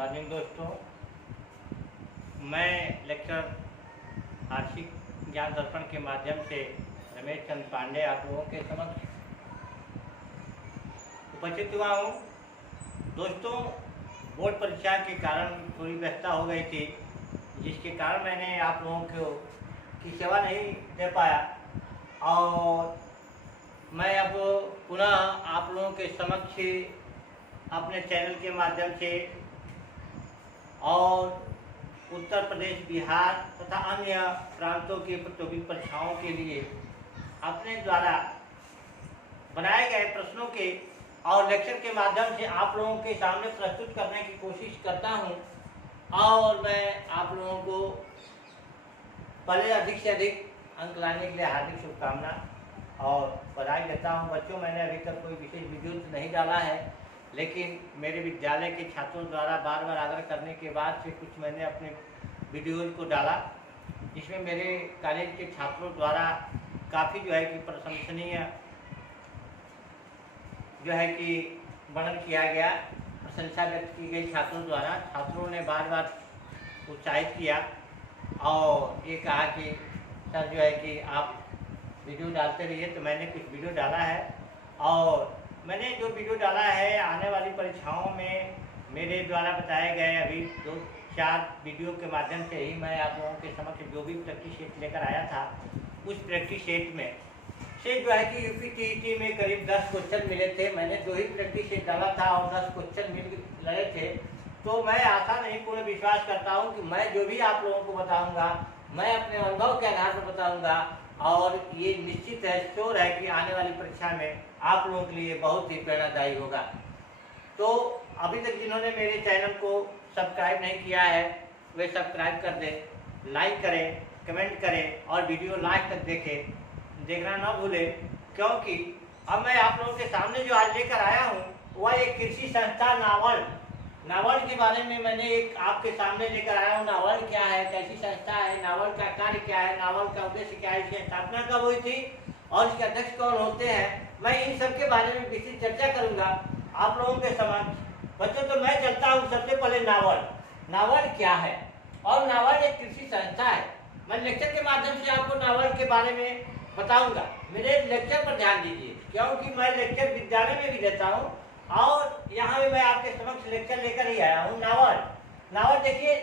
Morning दोस्तों, मैं lecture आर्थिक ज्ञान दर्पण के माध्यम से रमेश चंद्र पांडे आप लोगों के समक्ष उपस्थित हुआ हूँ। दोस्तों, बोर्ड परीक्षा के कारण थोड़ी व्यस्तता हो गई थी, जिसके कारण मैंने आप लोगों को की सेवा नहीं दे पाया और मैं अब पुनः आप लोगों के समक्ष अपने चैनल के माध्यम से और उत्तर प्रदेश, बिहार तथा अन्य प्रांतों की प्रतियोगी परीक्षाओं के लिए अपने द्वारा बनाए गए प्रश्नों के और लेक्चर के माध्यम से आप लोगों के सामने प्रस्तुत करने की कोशिश करता हूं और मैं आप लोगों को पहले अधिक से अधिक अंक लाने के लिए हार्दिक शुभकामना और बधाई देता हूं। बच्चों, मैंने अभी तक कोई विशेष वीडियो नहीं डाला है, लेकिन मेरे विद्यालय के छात्रों द्वारा बार बार आग्रह करने के बाद से कुछ मैंने अपने वीडियोज़ को डाला, जिसमें मेरे कॉलेज के छात्रों द्वारा काफ़ी जो है कि प्रशंसनीय जो है कि वर्णन किया गया, प्रशंसा व्यक्त की गई छात्रों द्वारा। छात्रों ने बार बार उत्साहित किया और ये कहा कि सर जो है कि आप वीडियो डालते रहिए, तो मैंने कुछ वीडियो डाला है और मैंने जो वीडियो डाला है आने वाली परीक्षाओं में मेरे द्वारा बताए गए अभी 2-4 वीडियो के माध्यम से ही मैं आप लोगों के समक्ष जो भी प्रैक्टिस सेट लेकर आया था, उस प्रैक्टिस सेट में से जो है कि यूपी में करीब 10 क्वेश्चन मिले थे। मैंने 2 ही प्रैक्टिस सेट डाला था और 10 क्वेश्चन मिल रहे थे। तो मैं आशा नहीं, पूर्ण विश्वास करता हूँ कि मैं जो भी आप लोगों को बताऊँगा, मैं अपने अनुभव के आधार पर बताऊँगा और ये निश्चित है, श्योर है कि आने वाली परीक्षा में आप लोगों के लिए बहुत ही प्रेरणादायी होगा। तो अभी तक जिन्होंने मेरे चैनल को सब्सक्राइब नहीं किया है, वे सब्सक्राइब कर दें, लाइक करें, कमेंट करें और वीडियो लास्ट तक देखें, देखना ना भूलें, क्योंकि अब मैं आप लोगों के सामने जो आज लेकर आया हूँ वह एक कृषि संस्था नावल के बारे में मैंने एक आपके सामने लेकर आया हूँ। नावल क्या है, कैसी संस्था है, नावल का कार्य क्या है, नावल का उद्देश्य क्या है, इसकी स्थापना कब हुई थी और इसके अध्यक्ष कौन होते हैं, मैं इन सब के बारे में विस्तृत चर्चा करूंगा आप लोगों के समक्ष। बच्चों, तो मैं चलता हूँ सबसे पहले नावल क्या है। और नावल एक कृषि संस्था है। मैं लेक्चर के माध्यम से आपको नावल के बारे में बताऊंगा। मेरे लेक्चर पर ध्यान दीजिए, क्योंकि मैं लेक्चर विद्यालय में भी देता हूँ और यहाँ भी मैं आपके समक्ष लेक्चर लेकर ही आया हूँ। नावल देखिए,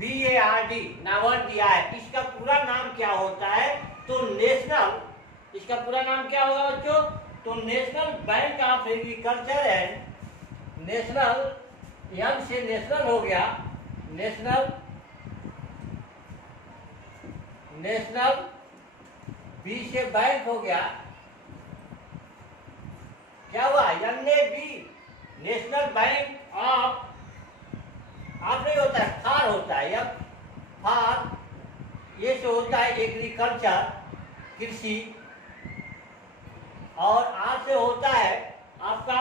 NAVALD नावल दिया है। इसका पूरा नाम क्या होता है, तो इसका पूरा नाम क्या होगा बच्चों, तो national bank of agriculture and national, M से नेशनल हो गया, नेशनल बी से बैंक हो गया, क्या हुआ, NAB नेशनल बैंक ऑफ, आप नहीं होता है, फार होता है, यह फार, ये से होता है एग्रीकल्चर, कृषि, और आर से होता है आपका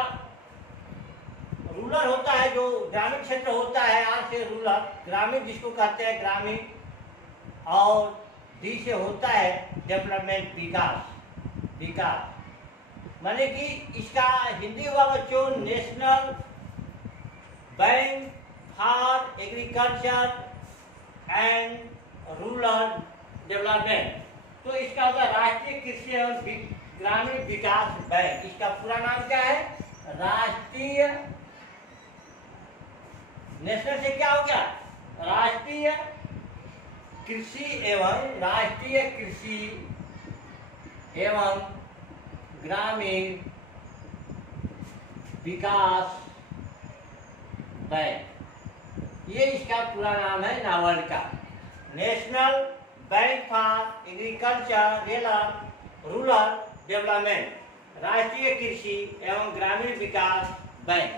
रूरल होता है, जो ग्रामीण क्षेत्र होता है, आर से रूरल, ग्रामीण जिसको कहते हैं ग्रामीण, और डी से होता है डेवलपमेंट, विकास। माने कि इसका हिंदी हुआ बच्चों national bank for agriculture and rural development. तो इसका होता है राष्ट्रीय कृषि एवं ग्रामीण विकास बैंक। इसका पूरा नाम क्या है, राष्ट्रीय, नेशनल से क्या हो गया, राष्ट्रीय कृषि एवं ग्रामीण विकास बैंक। ये इसका पूरा नाम है नावल का, national bank for agriculture rural development, राष्ट्रीय कृषि एवं ग्रामीण विकास बैंक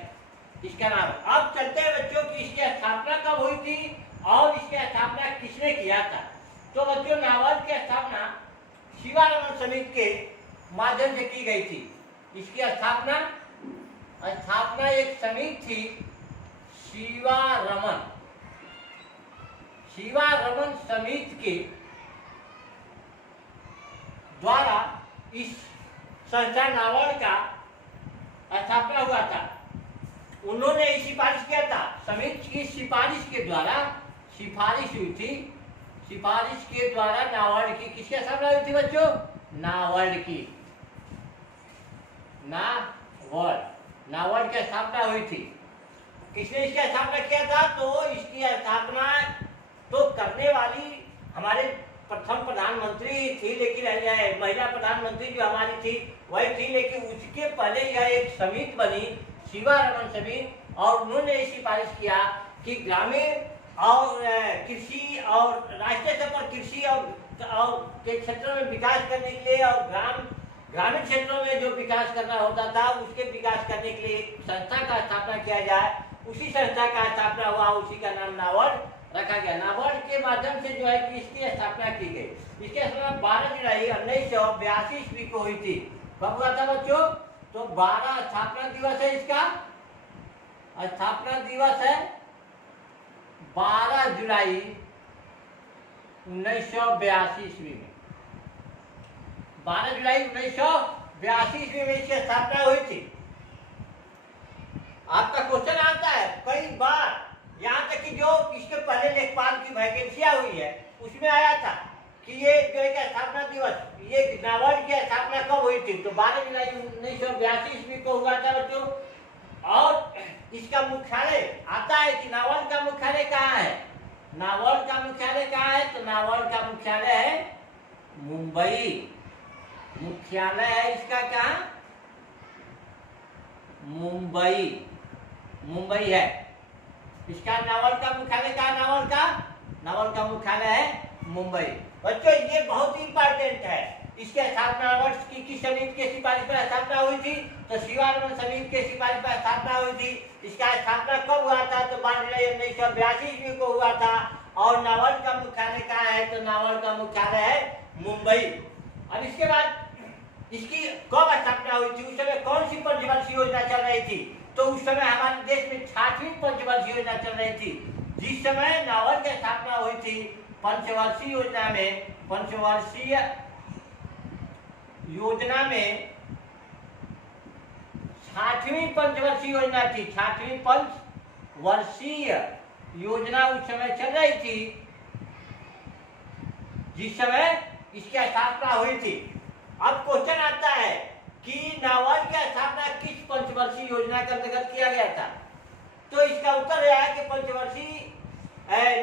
इसका नाम है। अब चलते हैं बच्चों की इसकी स्थापना कब हुई थी और इसकी स्थापना किसने किया था। तो बच्चों, नावल की स्थापना शिवारमन समिति के माध्यम से की गई थी। इसकी स्थापना एक समिति थी, शिवारमन समिति के द्वारा इस संस्था नावल का स्थापना हुआ था। उन्होंने सिफारिश किया था, समिति की सिफारिश के द्वारा सिफारिश हुई थी, सिफारिश के द्वारा नाबार्ड की किसकी स्थापना हुई थी बच्चों? नाबार्ड की, नाबार्ड की स्थापना हुई थी। किसने इसकी स्थापना किया था? तो इसकी स्थापना तो करने वाली हमारे प्रथम प्रधानमंत्री थी, लेकिन महिला प्रधानमंत्री जो हमारी थी वही थी, लेकिन उसके पहले यह एक समिति बनी, शिवारमण समिति, और उन्होंने सिफारिश किया कि ग्रामीण और कृषि और राष्ट्रीय स्तर पर कृषि और के क्षेत्रों में विकास करने के लिए और ग्रामीण क्षेत्रों में जो विकास करना होता था उसके विकास करने के लिए एक संस्था का स्थापना किया जाए। उसी संस्था का स्थापना हुआ, उसी का नाम नाबार्ड रखा गया। नाबार्ड के माध्यम से जो है कि इसकी स्थापना की गई। इसकी स्थापना 12 जुलाई 1982 ईस्वी को हुई थी। कब हुआ था बच्चों? तो 12 स्थापना दिवस है इसका, स्थापना दिवस है 12 जुलाई 1982 ईस्वी में। 12 जुलाई 1982 ईस्वी में इसकी स्थापना हुई थी। आपका क्वेश्चन आता है कई बार, यहाँ तक कि जो इसके पहले लेखपाल की वैकेंसियां हुई है उसमें आया था कि ये जो एक स्थापना दिवस, ये नाबार्ड की स्थापना कब हुई थी? तो 12 जुलाई 1982 ईस्वी को हुआ था बच्चों। और इसका मुख्यालय आता है कि नाबार्ड का मुख्यालय कहाँ है? नाबार्ड का मुख्यालय कहाँ है? तो नाबार्ड का मुख्यालय है मुंबई। मुख्यालय है इसका कहाँ? मुंबई है इसका। नाबार्ड का मुख्यालय कहाँ? नाबार्ड का मुख्यालय है मुंबई। बच्चों ये बहुत ही इंपॉर्टेंट है। इसके स्थापना वर्ष की किस समिति के सिफारिश पर स्थापना हुई थी? तो शिवारमण समिति के सिफारिश पर स्थापना हुई थी। इसका स्थापना कब हुआ था? तो 12 जुलाई 1982 ईस्वी को हुआ था। और नाबार्ड का मुख्यालय कहाँ है? तो नाबार्ड का मुख्यालय है मुंबई। अब इसके बाद इसकी कब स्थापना हुई थी? उस समय कौन सी पंचवर्षीय योजना चल रही थी? तो उस समय हमारे देश में 6वीं पंचवर्षीय योजना चल रही थी। जिस समय नाबार्ड की स्थापना हुई थी पंचवर्षीय योजना में 6वीं पंचवर्षीय योजना थी। 6वीं पंचवर्षीय योजना उस समय चल रही थी जिस समय इसकी स्थापना हुई थी। अब क्वेश्चन आता है कि नाबार्ड की स्थापना किस पंचवर्षीय योजना के अंतर्गत किया गया था? तो इसका उत्तर यह है कि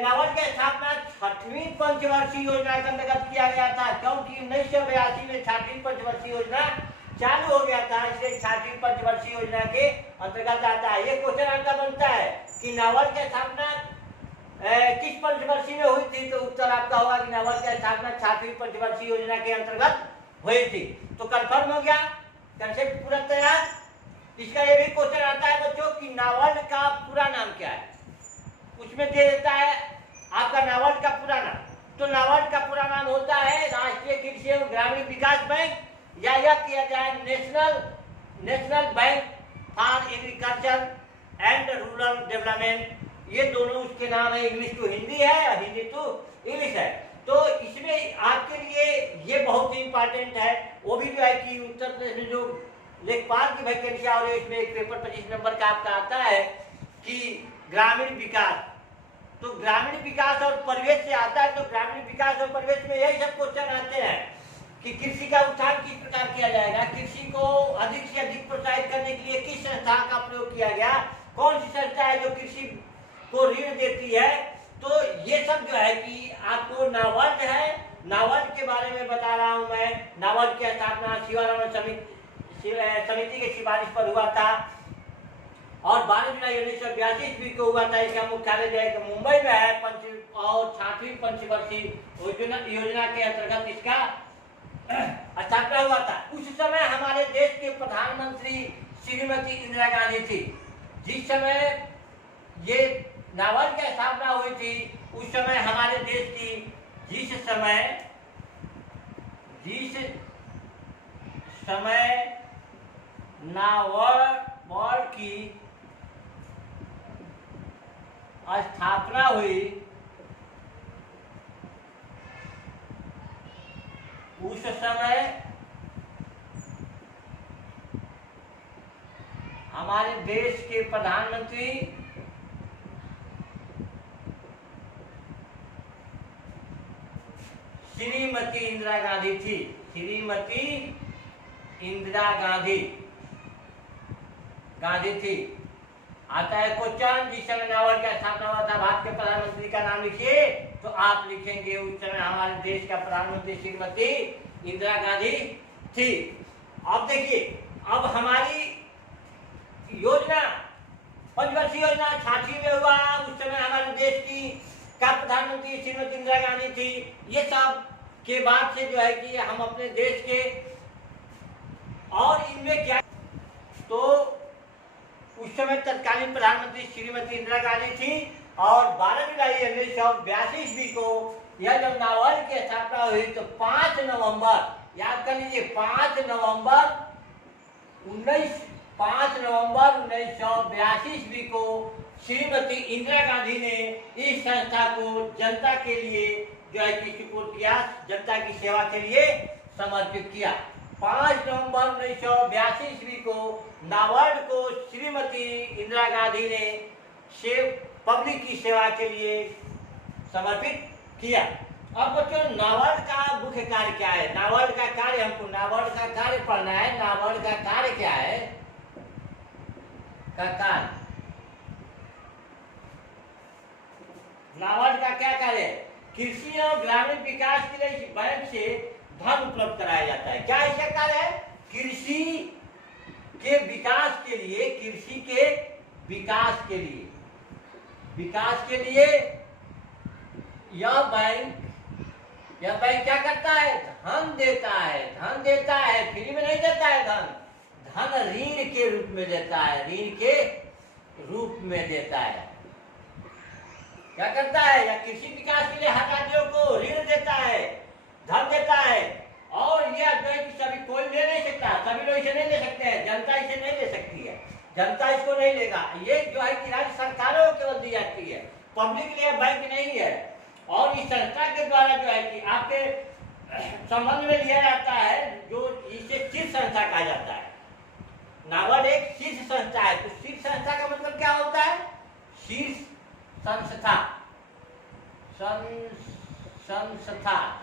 नाबार्ड की स्थापना 6वीं पंचवर्षीय योजना के अंतर्गत किया गया था, क्योंकि 1982 में 6वीं पंचवर्षीय योजना चालू हो गया था, इसलिए 6वीं पंचवर्षीय योजना के अंतर्गत आता है। ये क्वेश्चन आपका बनता है कि नाबार्ड की स्थापना किस पंचवर्षीय में हुई थी? तो उत्तर आपका होगा कि नाबार्ड की स्थापना 6वीं पंचवर्षीय योजना के अंतर्गत हुई थी। तो कंफर्म हो गया, कंसेप्ट पूरा तैयार। इसका ये भी क्वेश्चन आता है बच्चों कि नाबार्ड का पूरा नाम क्या है? उसमें दे देता है आपका नाबार्ड का पूरा नाम। तो नाबार्ड का पूरा नाम होता है राष्ट्रीय कृषि एवं ग्रामीण विकास बैंक, या यह किया जाए national bank for agriculture and rural development. ये दोनों उसके नाम है। इंग्लिश टू हिंदी है और हिंदी टू इंग्लिश है। तो इसमें आपके लिए ये बहुत ही इंपॉर्टेंट है। वो भी जो है कि उत्तर प्रदेश में जो लेखपाल की वैकेंसी आ रही है इसमें एक पेपर 25 नंबर का आपका आता है कि ग्रामीण विकास। तो ग्रामीण विकास और परिवेश से आता है। तो ग्रामीण विकास और परिवेश में यही सब क्वेश्चन आते हैं कि कृषि का उत्थान किस प्रकार किया जाएगा, कृषि को अधिक से अधिक प्रोत्साहित करने के लिए किस संस्था का प्रयोग किया गया, कौन सी संस्था है जो कृषि को ऋण देती है। तो ये सब जो है कि आपको नाबार्ड है, नाबार्ड के बारे में बता रहा हूं मैं। नाबार्ड की स्थापना शिवारमण समिति के सिफारिश पर हुआ था और 12 जुलाई 1982 ईस्वी को हुआ था। इसका मुख्यालय जो है मुंबई में है। और 6वीं पंचवर्षीय योजना के अंतर्गत इसका स्थापना हुआ था। उस समय हमारे देश के प्रधानमंत्री श्रीमती इंदिरा गांधी थी। जिस समय ये नाबार्ड की स्थापना हुई थी उस समय हमारे देश की जिस समय नाबार्ड की स्थापना हुई उस समय हमारे देश के प्रधानमंत्री श्रीमती इंदिरा गांधी थी। श्रीमती इंदिरा गांधी थी। आता है क्वेश्चन, जिस समय नाबार्ड का स्थापना हुआ था, भारत के प्रधानमंत्री का नाम लिखिए। तो आप लिखेंगे उस समय हमारे देश का प्रधानमंत्री श्रीमती इंदिरा गांधी थी। अब देखिए, अब हमारी योजना, पंचवर्षीय योजना 86 में हुआ। उस समय हमारे देश की का प्रधानमंत्री श्रीमती इंदिरा गांधी थी। ये सब के बाद से जो है कि हम अपने देश के, और इनमें क्या, तो उस समय तत्कालीन प्रधानमंत्री श्रीमती इंदिरा गांधी थी। और 12 जुलाई 1982 ईस्वी को यह जब नाबार्ड की स्थापना हुई, तो 5 नवंबर, याद कर लीजिए, 5 नवंबर 1982 ईस्वी को श्रीमती इंदिरा गांधी ने इस संस्था को जनता के लिए जो है कि सुपुर्द किया, जनता की सेवा के लिए समर्पित किया। 5 नवंबर 1982 ईस्वी को नाबार्ड को श्रीमती इंदिरा गांधी ने पब्लिक की सेवा के लिए समर्पित किया। अब बच्चों, नाबार्ड का मुख्य कार्य क्या है? नाबार्ड का कार्य, हमको नाबार्ड का कार्य पढ़ना है। नाबार्ड का कार्य क्या है? नाबार्ड का क्या कार्य है? कृषि और ग्रामीण विकास के लिए इस बैंक से धन उपलब्ध कराया जाता है। क्या इसका कार्य है? कृषि के विकास के लिए, कृषि के विकास के लिए यह बैंक क्या करता है? धन देता है। फ्री में नहीं देता है धन ऋण के रूप में देता है। क्या करता है? या कृषि विकास के लिए हर राज्यों को ऋण देता है, धन देता है। और यह बैंक सभी कोई ले नहीं सकता, सभी लोग इसे नहीं ले सकते हैं, जनता इसे नहीं ले सकती है, जनता इसको नहीं लेगा। ये जो है कि राज्य सरकारों को केवल दी जाती है, पब्लिक लिए बैंक नहीं है। और इस संस्था के द्वारा जो है कि आपके संबंध में लिया जाता है, जो इसे शीर्ष संस्था कहा जाता है। नाबार्ड एक शीर्ष संस्था है। तो शीर्ष संस्था का मतलब क्या होता है? शीर्ष संस्था।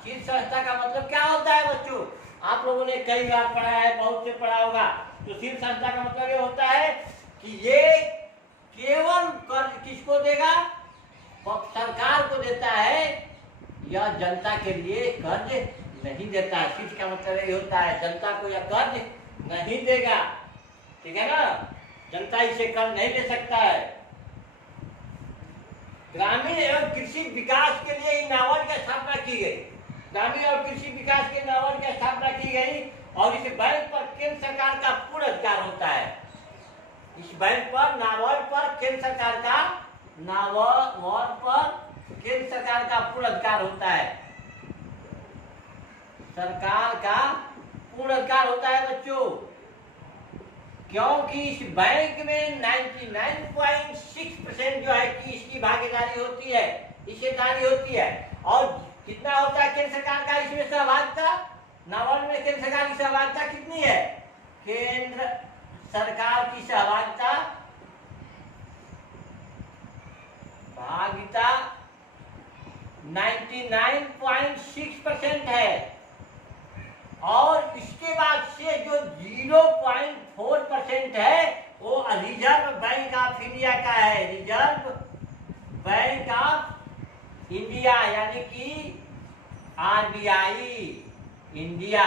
शीर्ष संस्था का मतलब क्या होता है बच्चों? आप लोगों ने कई बार पढ़ा है, बहुत से पढ़ा होगा। तो शीर्ष संस्था का मतलब ये होता है कि ये केवल कर्ज किसको देगा? सरकार को देता है, या जनता के लिए कर्ज नहीं देता है। शीर्ष का मतलब ये होता है, जनता को यह कर्ज नहीं देगा, ठीक है ना? जनता इसे कर्ज नहीं ले सकता है। ग्रामीण एवं कृषि विकास के लिए नाबार्ड की स्थापना की गई। ग्रामीण और कृषि विकास के नाबार्ड की स्थापना की गई। और इस बैंक पर केंद्र सरकार का पूर्ण अधिकार होता है। इस बैंक पर, नाबार्ड पर केंद्र सरकार का पूर्ण अधिकार होता है। सरकार का पूर्ण अधिकार होता है बच्चों, क्योंकि इस बैंक में 99.6% जो है कि इसकी भागीदारी होती है, हिस्सेदारी होती है। और कितना होता है केंद्र सरकार का इसमें सहभागिता? नाबार्ड में केंद्र सरकार की सहभागिता कितनी है? केंद्र सरकार की सहभागिता 99.6% है। और इसके बाद से जो 0.4% है वो रिजर्व बैंक ऑफ इंडिया का है। रिजर्व बैंक ऑफ इंडिया यानी कि आरबीआई इंडिया,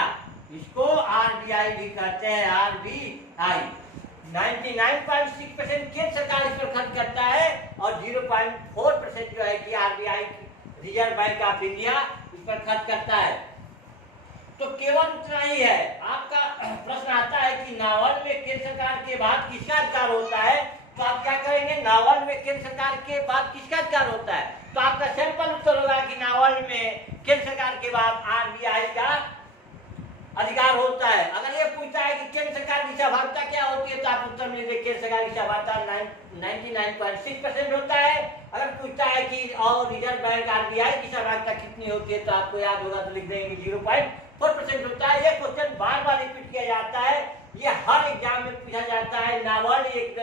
इसको आरबीआई भी कहते हैं, आरबीआई। 99.6% केंद्र सरकार इस पर खर्च करता है और 0.4% जो है कि RBI reserve bank of India इस पर खर्च करता है। तो केवल उतना ही है। आपका प्रश्न आता है कि नाबार्ड में केंद्र सरकार के बाद किसका अधिकार होता है? तो आप क्या करेंगे? नाबार्ड में केंद्र सरकार के बाद किसका अधिकार होता है? तो आपका सिंपल उत्तर होगा कि नाबार्ड में केंद्र सरकार के बाद आरबीआई का अधिकार होता है। अगर ये पूछता है कि केंद्र सरकार की सहभागिता क्या होती है, तो आप उत्तर में लिखिए केंद्र सरकार की सहभागिता 99.6% होता है। अगर पूछता है कि और रिजर्व बैंक आरबीआई की सहभागिता कितनी होती है, तो आपको याद होगा तो लिख देंगे 0.4% होता है। ये क्वेश्चन बार बार रिपीट किया जाता है, ये हर एग्जाम में पूछा जाता है। नाबार्ड एक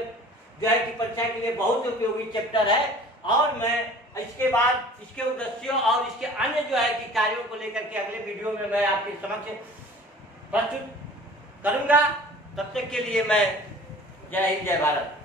जो है कि परीक्षा के लिए बहुत उपयोगी चैप्टर है। और मैं इसके बाद इसके उद्देश्यों और इसके अन्य जो है कि कार्यों को लेकर के अगले वीडियो में मैं आपके समक्ष प्रस्तुत करूंगा। तब तक के लिए मैं जय हिंद जय भारत।